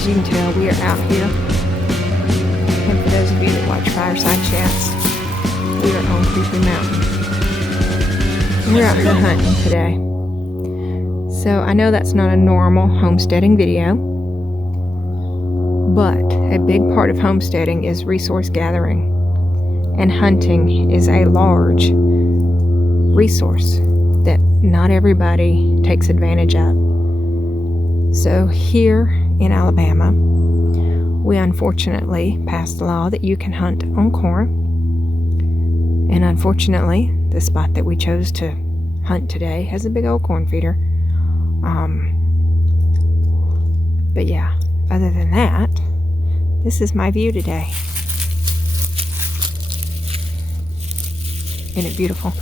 as you can tell, we are out here. And for those of you that watch Fireside Chats, we are on Creepy Mountain. We're out here hunting today. So I know that's not a normal homesteading video, but a big part of homesteading is resource gathering. And hunting is a large resource that not everybody takes advantage of. So here in Alabama, we unfortunately passed a law that you can hunt on corn. And unfortunately, the spot that we chose to hunt today has a big old corn feeder. But yeah, other than that, this is my view today. Isn't it beautiful?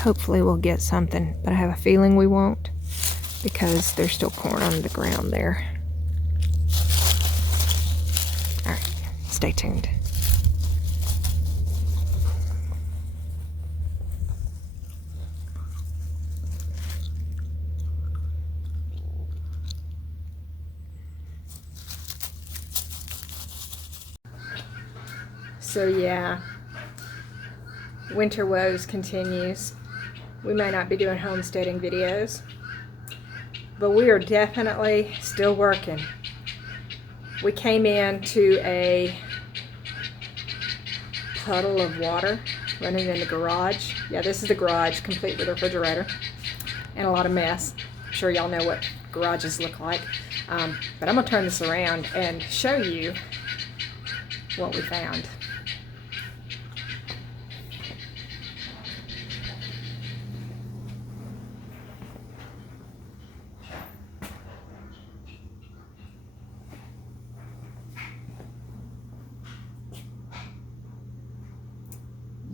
Hopefully we'll get something, but I have a feeling we won't because there's still corn on the ground there. Alright, stay tuned. So yeah, winter woes continues. We may not be doing homesteading videos, but we are definitely still working. We came into a puddle of water running in the garage. Yeah, this is the garage, complete with a refrigerator and a lot of mess. I'm sure y'all know what garages look like. But I'm gonna turn this around and show you what we found.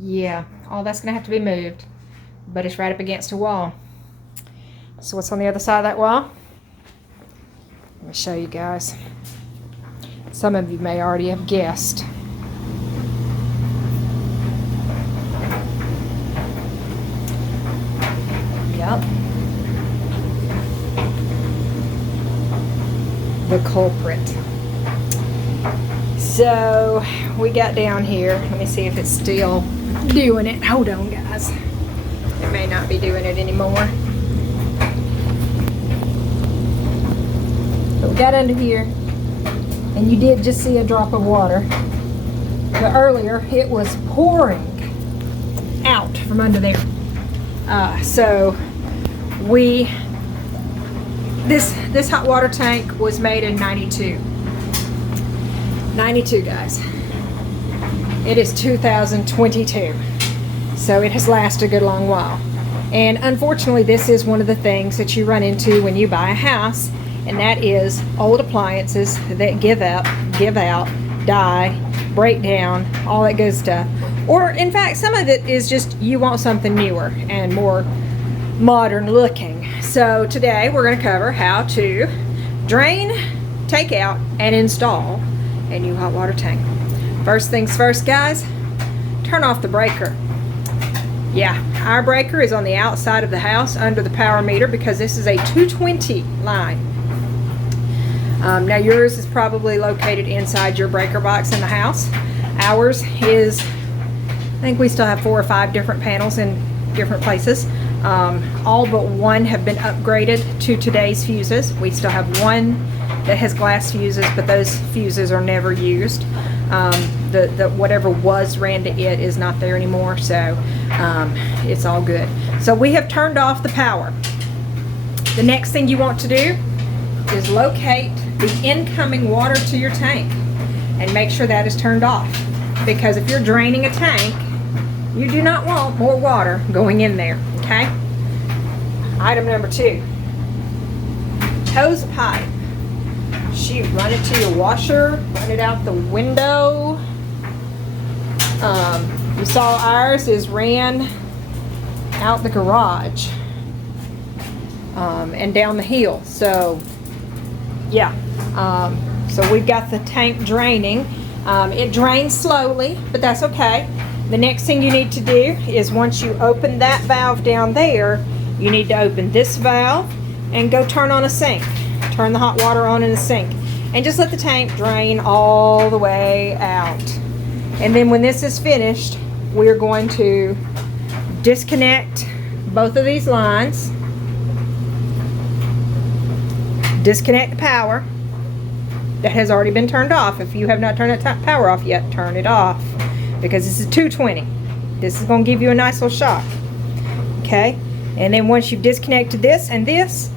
Yeah, all that's gonna have to be moved, but it's right up against a wall. So what's on the other side of that wall? Let me show you guys. Some of you may already have guessed. Yep. The culprit. So we got down here. Let me see if it's still doing it. Hold on, guys. It may not be doing it anymore. But we got under here, and you did just see a drop of water. But earlier, it was pouring out from under there. So this hot water tank was made in 92. 92, guys. It is 2022, so it has lasted a good long while. And unfortunately, this is one of the things that you run into when you buy a house, and that is old appliances that give out, die, break down, all that good stuff. Or in fact, some of it is just you want something newer and more modern looking. So today we're going to cover how to drain, take out, and install a new hot water tank. First things first, guys, turn off the breaker. Yeah, our breaker is on the outside of the house under the power meter because this is a 220 line. Now yours is probably located inside your breaker box in the house. Ours is, I think we still have 4 or 5 different panels in different places. All but one have been upgraded to today's fuses. We still have one that has glass fuses, but those fuses are never used. The whatever was ran to it is not there anymore, so it's all good. So we have turned off the power. The next thing you want to do is locate the incoming water to your tank and make sure that is turned off, because if you're draining a tank, you do not want more water going in there, okay? Item number 2, hose pipe. Shoot, run it to your washer, run it out the window. You saw ours is ran out the garage and down the hill. So yeah, so we've got the tank draining. It drains slowly, but that's okay. The next thing you need to do is once you open that valve down there, you need to open this valve and go turn on a sink. Turn the hot water on in the sink. And just let the tank drain all the way out. And then when this is finished, we're going to disconnect both of these lines. Disconnect the power that has already been turned off. If you have not turned that power off yet, turn it off, because this is 220. This is going to give you a nice little shock. Okay, and then once you've disconnected this, and this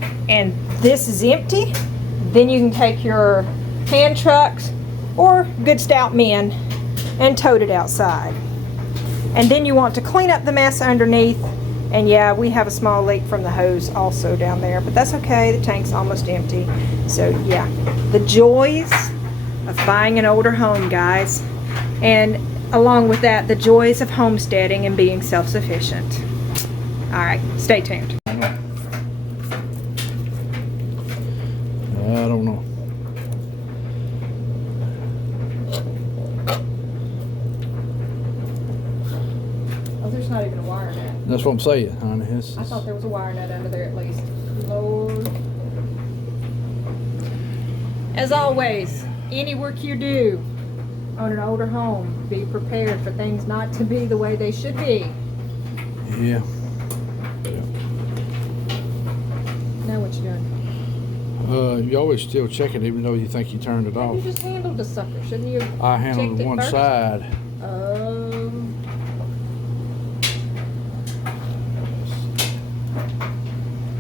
is empty, then you can take your hand trucks or good stout men and tote it outside. And then you want to clean up the mess underneath. And yeah, we have a small leak from the hose also down there, but that's okay. The tank's almost empty. So yeah, the joys of buying an older home, guys. And along with that, the joys of homesteading and being self-sufficient. All right, stay tuned. I don't know. Oh, there's not even a wire nut. That's what I'm saying, honey. I thought there was a wire nut under there at least. Lord. As always, any work you do on an older home, be prepared for things not to be the way they should be. Yeah. Now what you doing? You always still check it even though you think you turned it off. You just handled the sucker, shouldn't you? I handled checked it one first? side. Oh.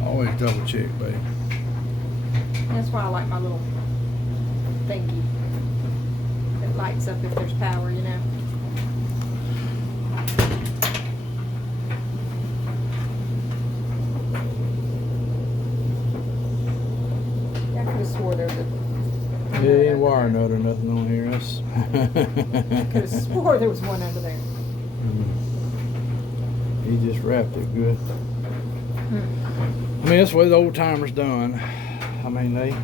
Always double check, babe. That's why I like my little thingy. It lights up if there's power, you know. I could have swore there was a... Yeah, ain't wire nut or nothing on here. That's I could have swore there was one under there. He just wrapped it good. Hmm. I mean, that's the way the old timers done. I mean, they...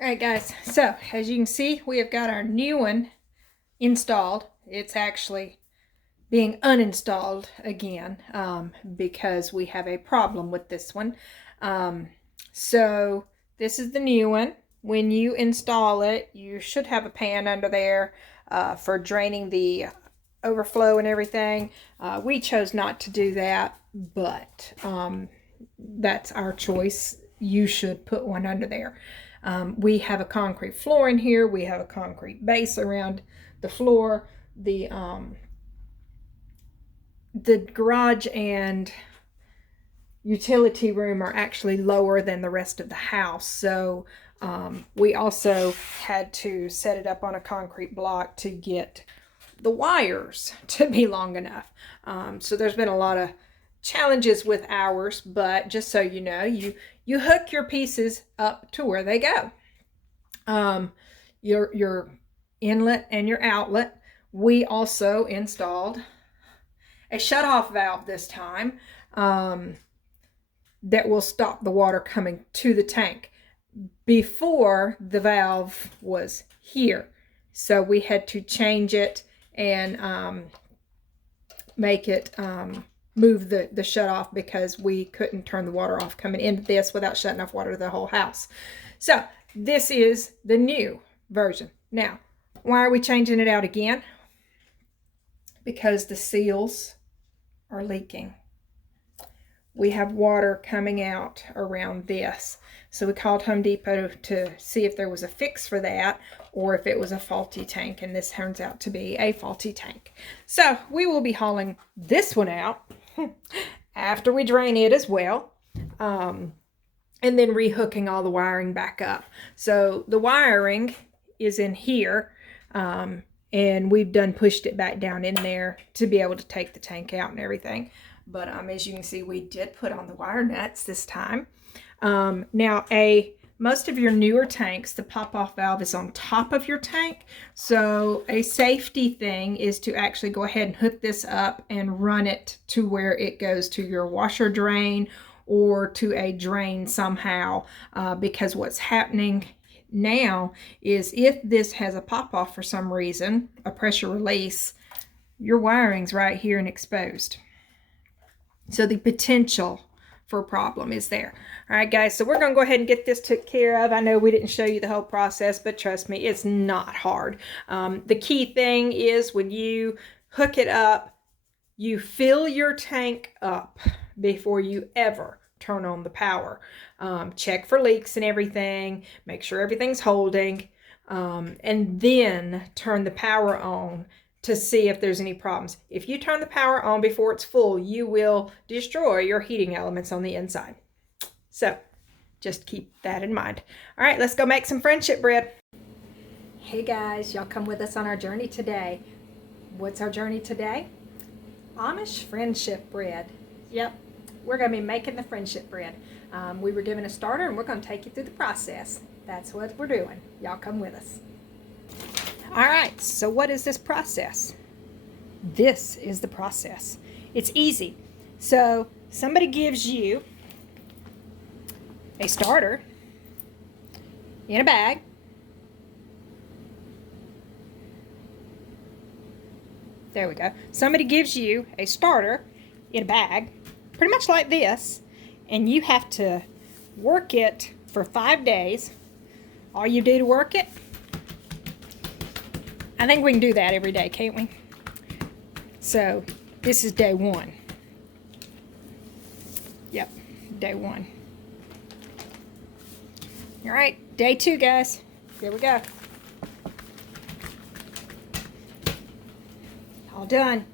Alright guys, so as you can see, we have got our new one installed. It's actually being uninstalled again because we have a problem with this one. So this is the new one. When you install it, you should have a pan under there for draining the overflow and everything. We chose not to do that, but that's our choice. You should put one under there. We have a concrete floor in here. We have a concrete base around the floor. The garage and utility room are actually lower than the rest of the house. So we also had to set it up on a concrete block to get the wires to be long enough. So there's been a lot of challenges with ours, but just so you know, you hook your pieces up to where they go. Your inlet and your outlet. We also installed a shutoff valve this time that will stop the water coming to the tank. Before, the valve was here, so we had to change it and make it move the shutoff because we couldn't turn the water off coming into this without shutting off water to the whole house. So this is the new version. Now, why are we changing it out again? Because the seals are leaking. We have water coming out around this. So we called Home Depot to see if there was a fix for that or if it was a faulty tank, and this turns out to be a faulty tank. So we will be hauling this one out after we drain it as well, and then rehooking all the wiring back up. So the wiring is in here, and we've pushed it back down in there to be able to take the tank out and everything. But as you can see, we did put on the wire nuts this time. Now, most of your newer tanks, the pop-off valve is on top of your tank. So a safety thing is to actually go ahead and hook this up and run it to where it goes to your washer drain or to a drain somehow. Because what's happening now is if this has a pop-off for some reason, a pressure release, your wiring's right here and exposed. So the potential for a problem is there. All right, guys, so we're going to go ahead and get this took care of. I know we didn't show you the whole process, but trust me, it's not hard. The key thing is when you hook it up, you fill your tank up before you ever turn on the power. Check for leaks and everything, make sure everything's holding, and then turn the power on to see if there's any problems. If you turn the power on before it's full, you will destroy your heating elements on the inside. So just keep that in mind. All right, let's go make some friendship bread. Hey guys, y'all come with us on our journey today. What's our journey today? Amish friendship bread. Yep, we're going to be making the friendship bread. We were given a starter and we're going to take you through the process. That's what we're doing. Y'all come with us. All right, so what is this process? This is the process. It's easy. So somebody gives you a starter in a bag. There we go. Somebody gives you a starter in a bag, pretty much like this, and you have to work it for 5 days. All you do to work it, I think we can do that every day, can't we? So this is day 1. Yep, day 1. All right, day 2, guys. Here we go. All done.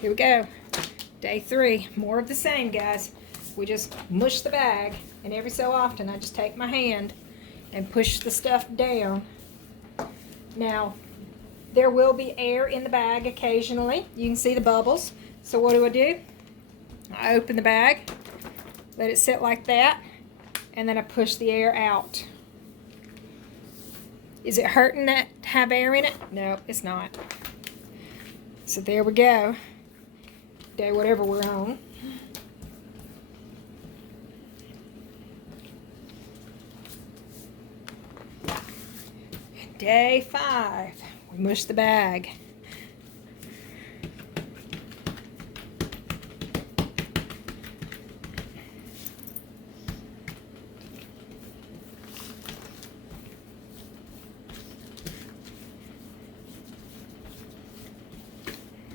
Here we go. Day 3, more of the same, guys. We just mush the bag, and every so often I just take my hand and push the stuff down. Now, there will be air in the bag occasionally. You can see the bubbles. So what do? I open the bag, let it sit like that, and then I push the air out. Is it hurting that to have air in it? No, it's not. So there we go. Day whatever we're on. Day 5, we mush the bag.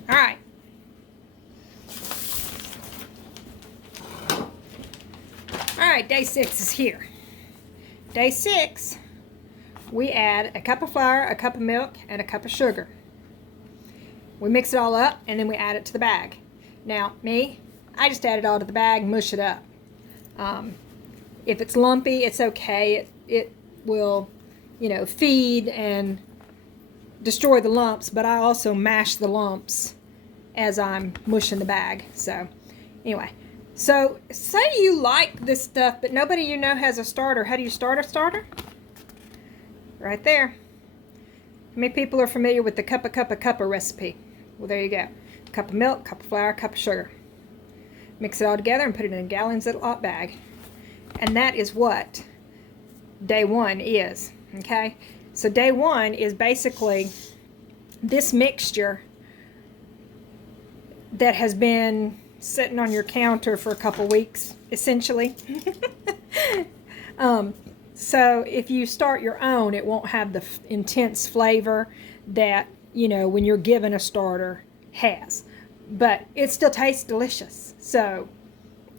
All right. All right, day 6 is here. Day 6, we add a cup of flour, a cup of milk, and a cup of sugar. We mix it all up, and then we add it to the bag. Now, I just add it all to the bag, mush it up. If it's lumpy, it's okay. It will, feed and destroy the lumps, but I also mash the lumps as I'm mushing the bag. So, anyway. So, say you like this stuff, but nobody you know has a starter. How do you start a starter? Right there. How many people are familiar with the cuppa recipe? Well, there you go. Cup of milk, cup of flour, cup of sugar. Mix it all together and put it in a gallon Ziploc bag. And that is what day 1 is. Okay? So day 1 is basically this mixture that has been sitting on your counter for a couple weeks, essentially. So if you start your own, it won't have the intense flavor that, when you're given a starter has. But it still tastes delicious. So,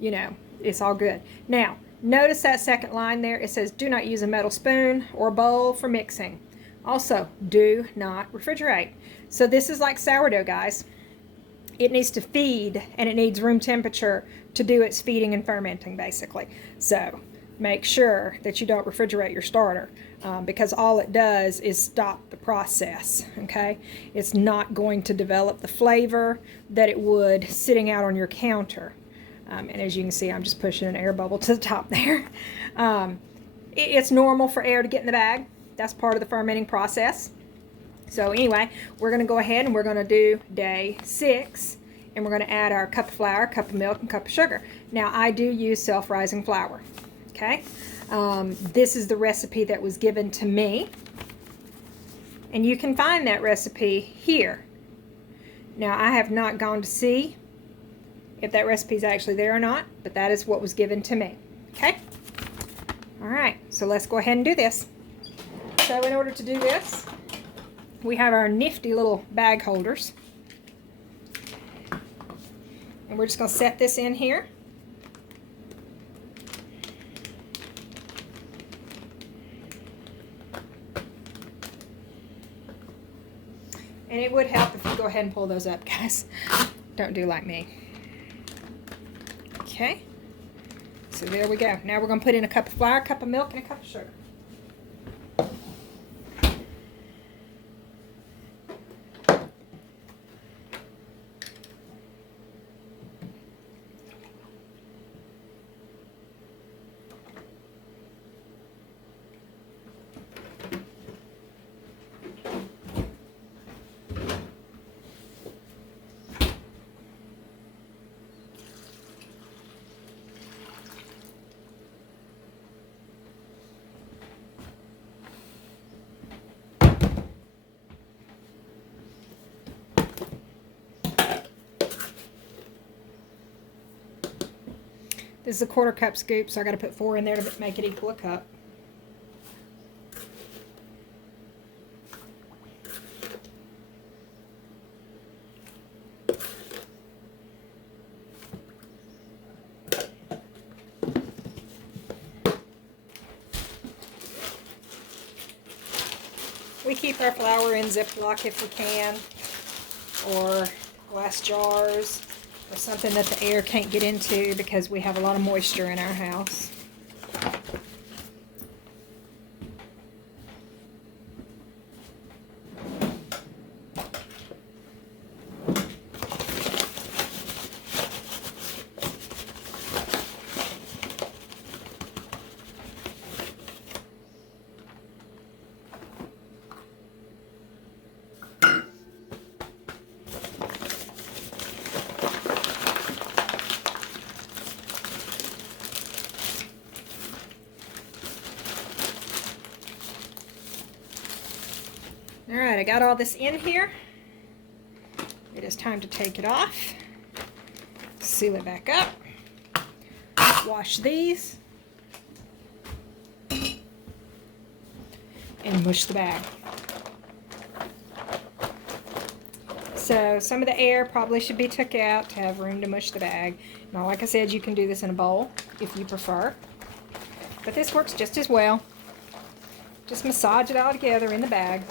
it's all good. Now, notice that second line there. It says, do not use a metal spoon or bowl for mixing. Also, do not refrigerate. So this is like sourdough, guys. It needs to feed, and it needs room temperature to do its feeding and fermenting, basically. So make sure that you don't refrigerate your starter, because all it does is stop the process, okay? It's not going to develop the flavor that it would sitting out on your counter. And as you can see, I'm just pushing an air bubble to the top there. It's normal for air to get in the bag. That's part of the fermenting process. So anyway, we're going to go ahead and we're going to do day 6, and we're going to add our cup of flour, cup of milk, and cup of sugar. Now, I do use self-rising flour, okay? This is the recipe that was given to me, and you can find that recipe here. Now, I have not gone to see if that recipe is actually there or not, but that is what was given to me. Okay? All right, so let's go ahead and do this. So in order to do this, we have our nifty little bag holders. And we're just going to set this in here. And it would help if you go ahead and pull those up, guys. Don't do like me. Okay. So there we go. Now we're going to put in a cup of flour, a cup of milk, and a cup of sugar. This is a 1/4 cup scoop, so I got to put 4 in there to make it equal a cup. We keep our flour in Ziploc if we can, or glass jars, or something that the air can't get into because we have a lot of moisture in our house. Alright, I got all this in here. It is time to take it off. Seal it back up. Wash these. And mush the bag. So some of the air probably should be took out to have room to mush the bag. Now, like I said, you can do this in a bowl if you prefer. But this works just as well. Just massage it all together in the bag.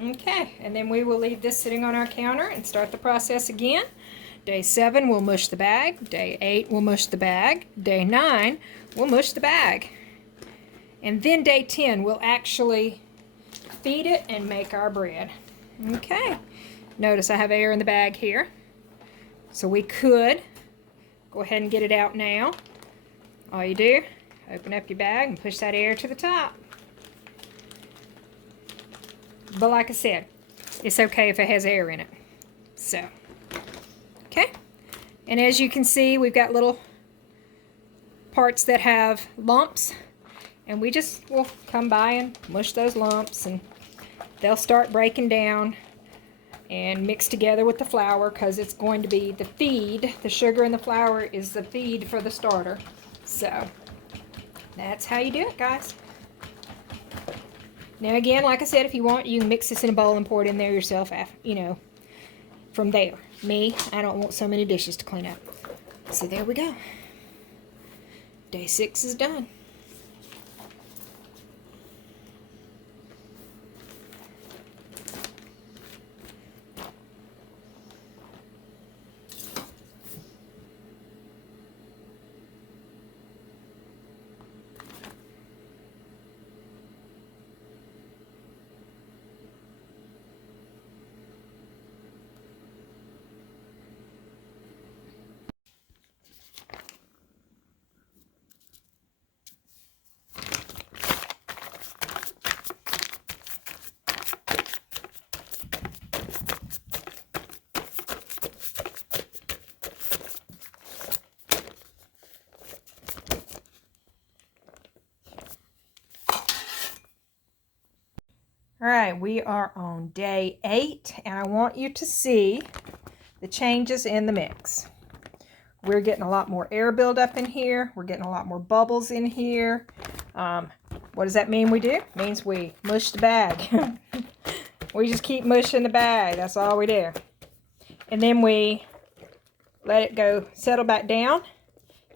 Okay, and then we will leave this sitting on our counter and start the process again. Day 7, we'll mush the bag. Day 8, we'll mush the bag. Day 9, we'll mush the bag. And then day 10, we'll actually feed it and make our bread. Okay, notice I have air in the bag here. So we could go ahead and get it out now. All you do, open up your bag and push that air to the top. But like I said, it's okay if it has air in it. So, okay. And as you can see, we've got little parts that have lumps. And we just will come by and mush those lumps. And they'll start breaking down and mix together with the flour because it's going to be the feed. The sugar and the flour is the feed for the starter. So, that's how you do it, guys. Now again, like I said, if you want, you can mix this in a bowl and pour it in there yourself, you know, from there. Me, I don't want so many dishes to clean up. So there we go. Day 6 is done. right, we are on day 8, and I want you to see the changes in the mix. We're getting a lot more air buildup in here. We're getting a lot more bubbles in here. What does that mean we do? It means we mush the bag. We just keep mushing the bag. That's all we do. And then we let it go settle back down,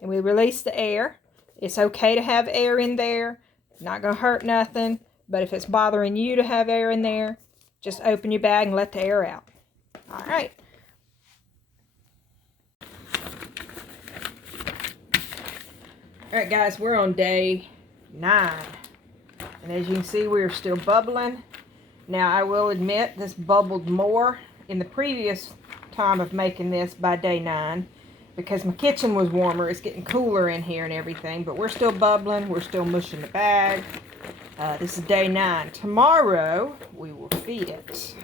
and we release the air. It's okay to have air in there. Not going to hurt nothing. But if it's bothering you to have air in there, just open your bag and let the air out. All right. All right, guys, we're on day 9. And as you can see, we're still bubbling. Now, I will admit this bubbled more in the previous time of making this by day 9 because my kitchen was warmer. It's getting cooler in here and everything, but we're still bubbling. We're still mushing the bag. This is day 9. Tomorrow, we will feed it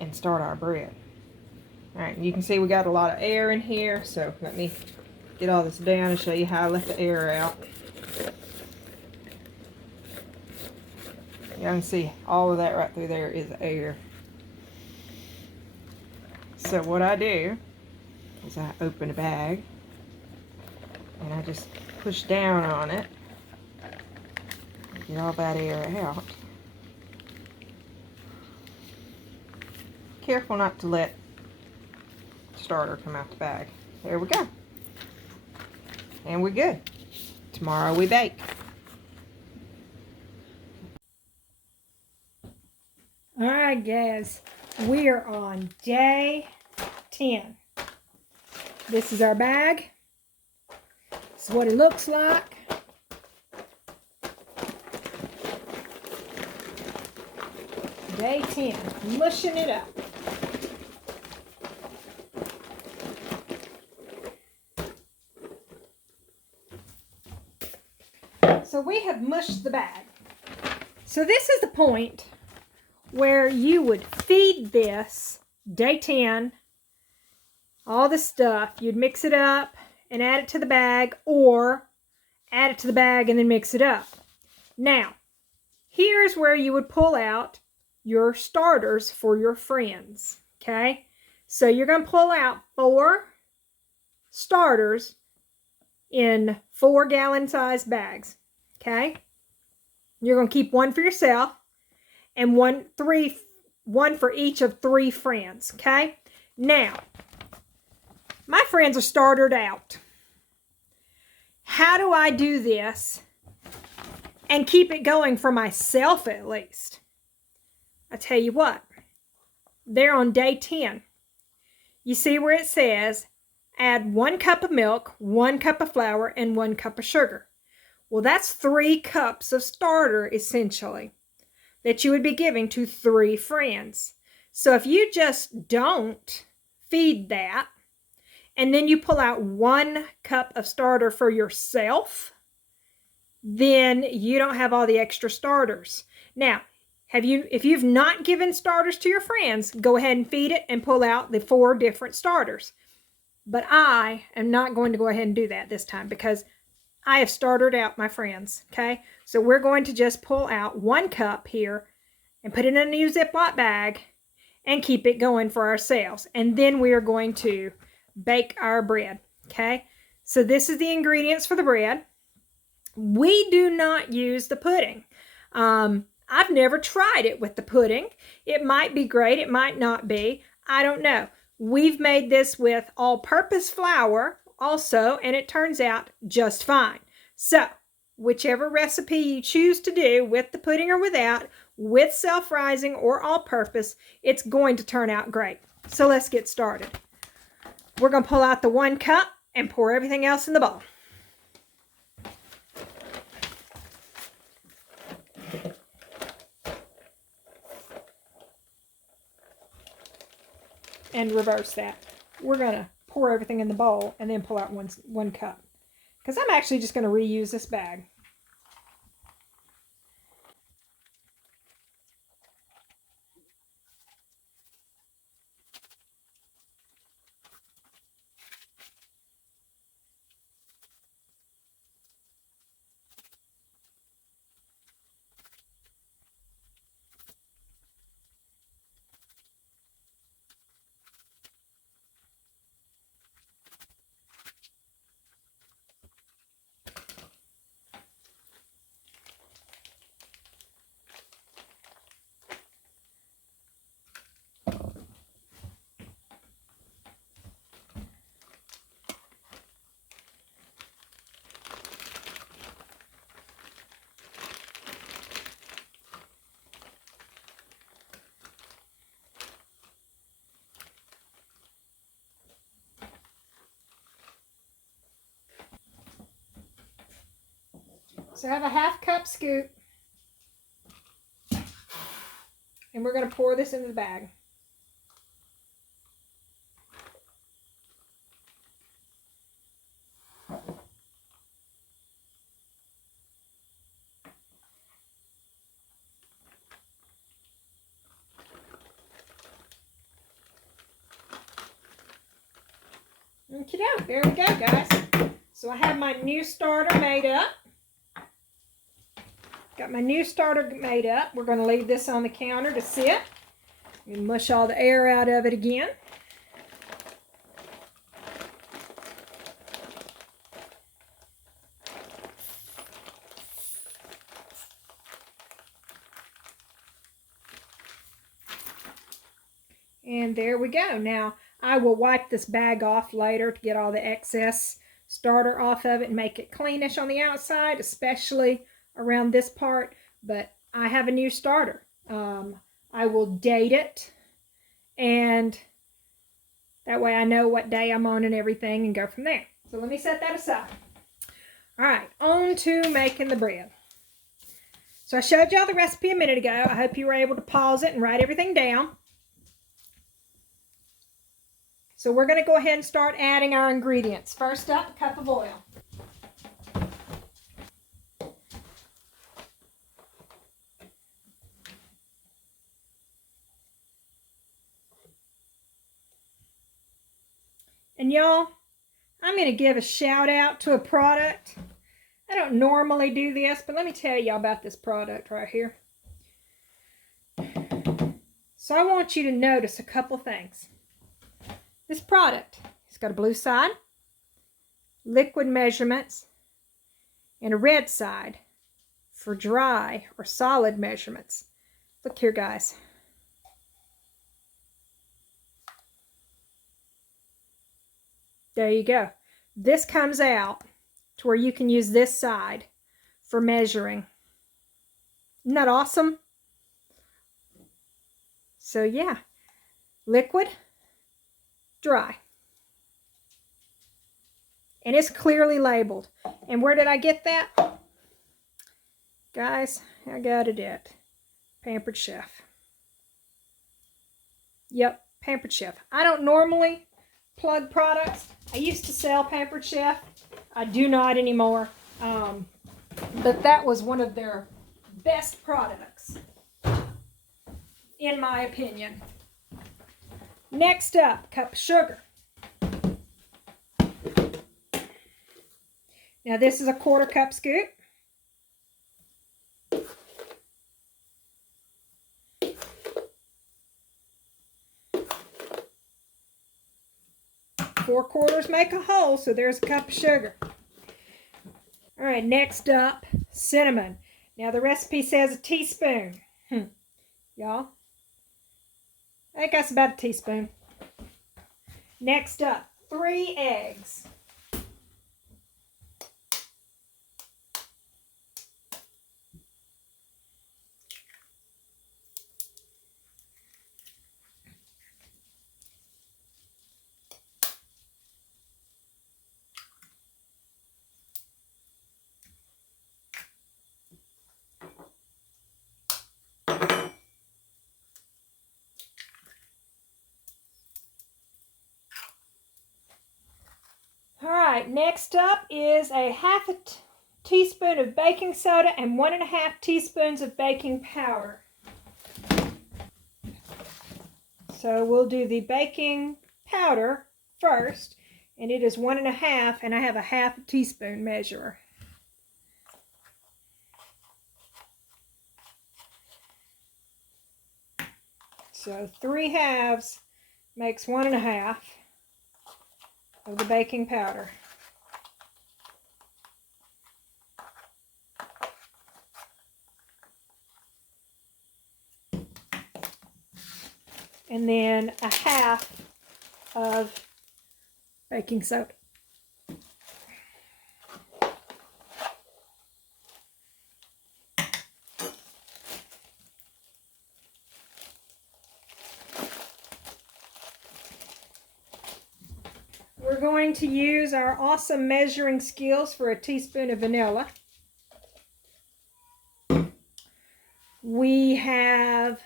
and start our bread. All right, you can see we got a lot of air in here, so let me get all this down and show you how I let the air out. You can see all of that right through there is air. So what I do is I open a bag and I just push down on it. Get all that air out. Careful not to let the starter come out the bag. There we go. And we're good. Tomorrow we bake. Alright guys, we are on day 10. This is our bag. This is what it looks like. Day 10, mushing it up. So we have mushed the bag. So this is the point where you would feed this, day 10, all the stuff. You'd mix it up and add it to the bag, or add it to the bag and then mix it up. Now, here's where you would pull out your starters for your friends, okay? So you're going to pull out 4 starters in 4-gallon size bags, okay? You're going to keep 1 for yourself and 1 for each of 3 friends, okay? Now, my friends are startered out. How do I do this and keep it going for myself at least? I tell you what, they're on day 10. You see where it says, add 1 cup of milk, 1 cup of flour, and 1 cup of sugar. Well, that's 3 cups of starter, essentially, that you would be giving to 3 friends. So if you just don't feed that, and then you pull out 1 cup of starter for yourself, then you don't have all the extra starters. Now, if you've not given starters to your friends, go ahead and feed it and pull out the 4 different starters. But I am not going to go ahead and do that this time because I have startered out my friends, okay? So we're going to just pull out 1 cup here and put it in a new Ziploc bag and keep it going for ourselves. And then we are going to bake our bread, okay? So this is the ingredients for the bread. We do not use the pudding. I've never tried it with the pudding. It might be great. It might not be. I don't know. We've made this with all-purpose flour also, and it turns out just fine. So, whichever recipe you choose to do with the pudding or without, with self-rising or all-purpose, it's going to turn out great. So let's get started. We're going to pull out the 1 cup and pour everything else in the bowl. And reverse that. We're going to pour everything in the bowl and then pull out one cup. Because I'm actually just going to reuse this bag. So I have a 1/2 cup scoop. And we're going to pour this into the bag. Okay, there we go, guys. So I have my new starter made up. Got my new starter made up. We're going to leave this on the counter to sit. And mush all the air out of it again. And there we go. Now, I will wipe this bag off later to get all the excess starter off of it and make it cleanish on the outside, especially around this part. But I have a new starter. I will date it, and that way I know what day I'm on and everything and go from there. So let me set that aside. All right, on to making the bread. So I showed y'all the recipe a minute ago. I hope you were able to pause it and write everything down. So we're going to go ahead and start adding our ingredients. First up, a cup of oil. And y'all, I'm going to give a shout out to a product. I don't normally do this, but let me tell y'all about this product right here. So I want you to notice a couple things. This product, it's got a blue side, liquid measurements, and a red side for dry or solid measurements. Look here, guys. There you go. This comes out to where you can use this side for measuring. Isn't that awesome? So yeah, liquid, dry. And it's clearly labeled. And where did I get that? Guys, I got it at Pampered Chef. Yep, Pampered Chef. I don't normally plug products. I used to sell Pampered Chef. I do not anymore. But that was one of their best products, in my opinion. Next up, cup of sugar. Now this is a 1/4 cup scoop. Four quarters make a whole, so there's a cup of sugar. All right, next up, cinnamon. Now the recipe says a teaspoon. Y'all, I think that's about a teaspoon. Next up, 3 eggs. All right, next up is a 1/2 teaspoon of baking soda and 1½ teaspoons of baking powder. So we'll do the baking powder first, and it is 1½ and I have a 1/2 teaspoon measure. So 3 halves makes 1½ of the baking powder. And then a 1/2 of baking soda. We're going to use our awesome measuring skills for a teaspoon of vanilla. We have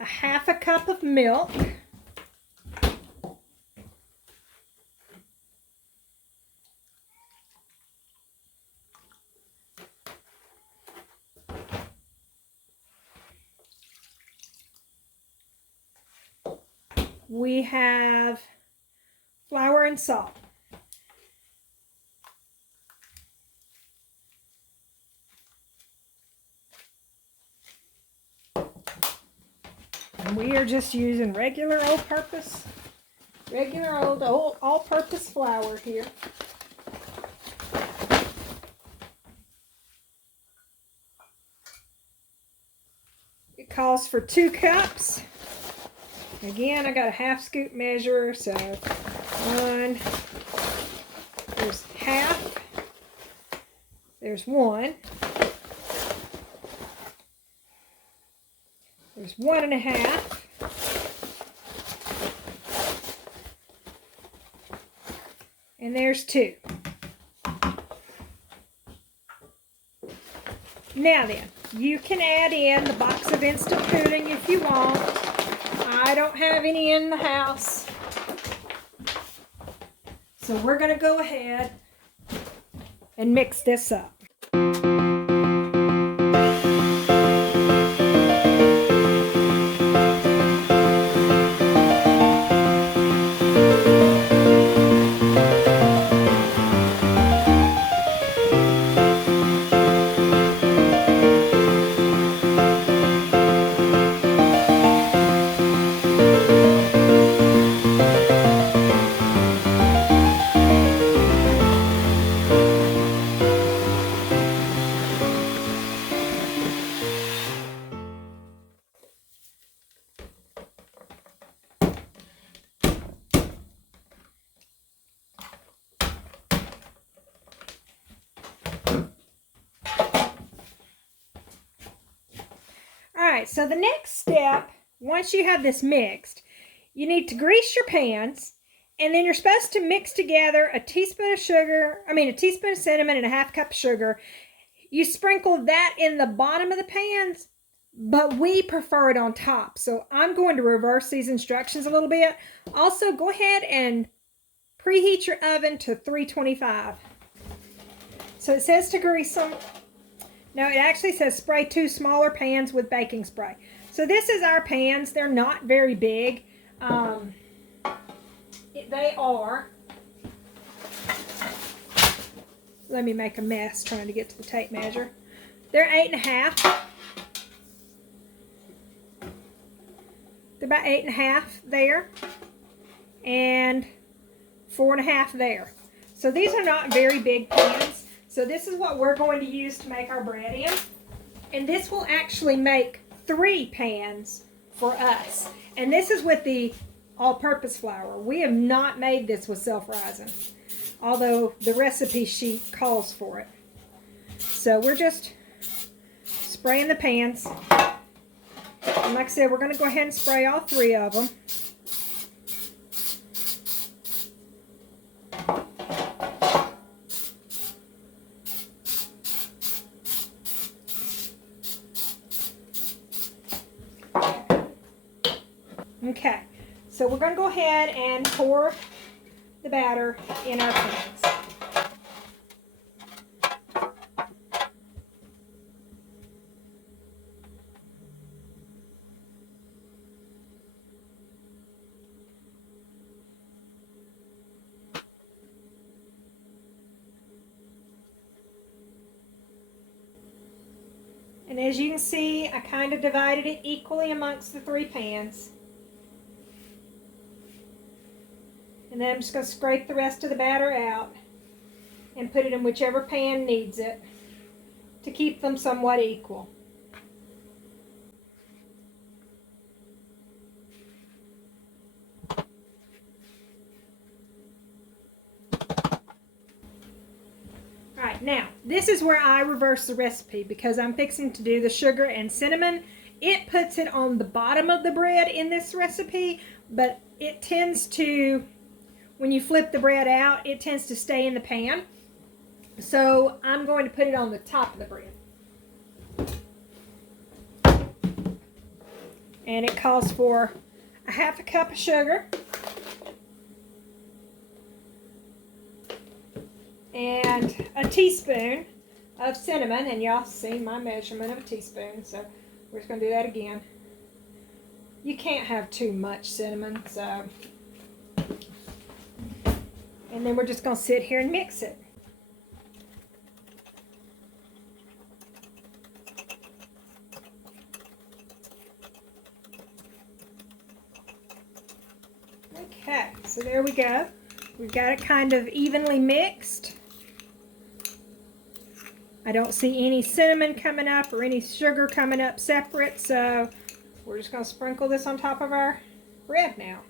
a half a cup of milk. We have flour and salt. And we are just using regular all-purpose flour here. It calls for 2 cups. Again, I got a half scoop measure, so 1, there's half, there's 1, there's 1.5, and there's 2. Now then, you can add in the box of instant pudding if you want. I don't have any in the house, so we're going to go ahead and mix this up. Alright, so the next step, once you have this mixed, you need to grease your pans, and then you're supposed to mix together a teaspoon of cinnamon and a half cup of sugar. You sprinkle that in the bottom of the pans, but we prefer it on top. So I'm going to reverse these instructions a little bit. Also, go ahead and preheat your oven to 325. So it says to grease them. No, it actually says spray 2 smaller pans with baking spray. So this is our pans. They're not very big. They are. Let me make a mess trying to get to the tape measure. They're 8.5. They're about 8.5 there. And 4.5 there. So these are not very big pans. So this is what we're going to use to make our bread in. And this will actually make 3 pans for us. And this is with the all-purpose flour. We have not made this with self-rising, although the recipe sheet calls for it. So we're just spraying the pans. And like I said, we're going to go ahead and spray all 3 of them. Okay, so we're going to go ahead and pour the batter in our pans. And as you can see, I kind of divided it equally amongst the 3 pans. And then I'm just going to scrape the rest of the batter out and put it in whichever pan needs it to keep them somewhat equal. Alright, now, this is where I reverse the recipe because I'm fixing to do the sugar and cinnamon. It puts it on the bottom of the bread in this recipe, but it tends to, when you flip the bread out, it tends to stay in the pan. So I'm going to put it on the top of the bread. And it calls for a half a cup of sugar and a teaspoon of cinnamon. And y'all see my measurement of a teaspoon, so we're just going to do that again. You can't have too much cinnamon, so. And then we're just going to sit here and mix it. Okay, so there we go. We've got it kind of evenly mixed. I don't see any cinnamon coming up or any sugar coming up separate, so we're just going to sprinkle this on top of our bread now.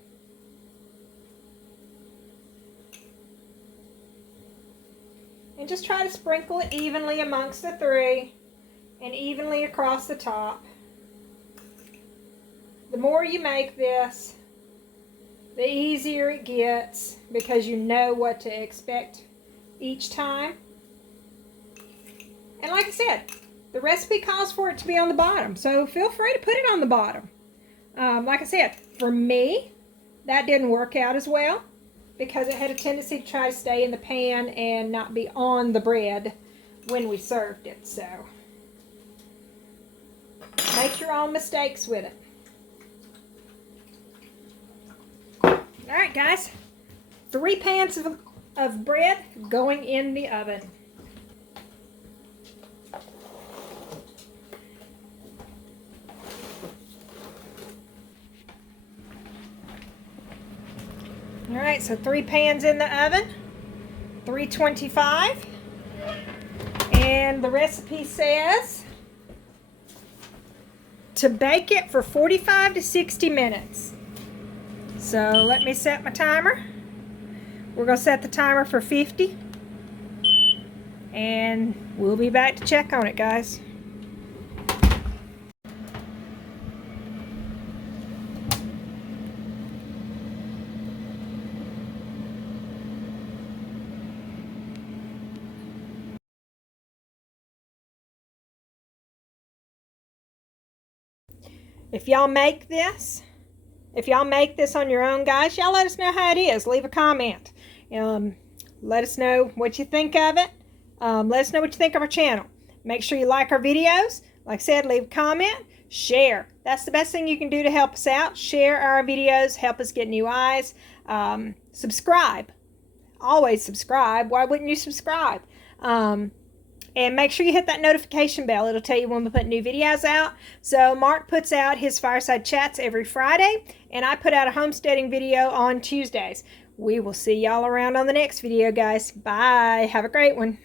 And just try to sprinkle it evenly amongst the three and evenly across the top. The more you make this, the easier it gets because you know what to expect each time. And like I said, the recipe calls for it to be on the bottom, so feel free to put it on the bottom. Like I said, for me, that didn't work out as well because it had a tendency to try to stay in the pan and not be on the bread when we served it. So make your own mistakes with it. All right, guys, 3 pans of bread going in the oven. All right, so 3 pans in the oven, 325, and the recipe says to bake it for 45 to 60 minutes. So let me set my timer. We're going to set the timer for 50, and we'll be back to check on it, guys. If y'all make this on your own, guys, y'all let us know how it is. Leave a comment. Let us know what you think of it. Let us know what you think of our channel. Make sure you like our videos. Like I said, leave a comment. Share. That's the best thing you can do to help us out. Share our videos. Help us get new eyes. Subscribe. Always subscribe. Why wouldn't you subscribe? And make sure you hit that notification bell. It'll tell you when we put new videos out. So Mark puts out his fireside chats every Friday, and I put out a homesteading video on Tuesdays. We will see y'all around on the next video, guys. Bye. Have a great one.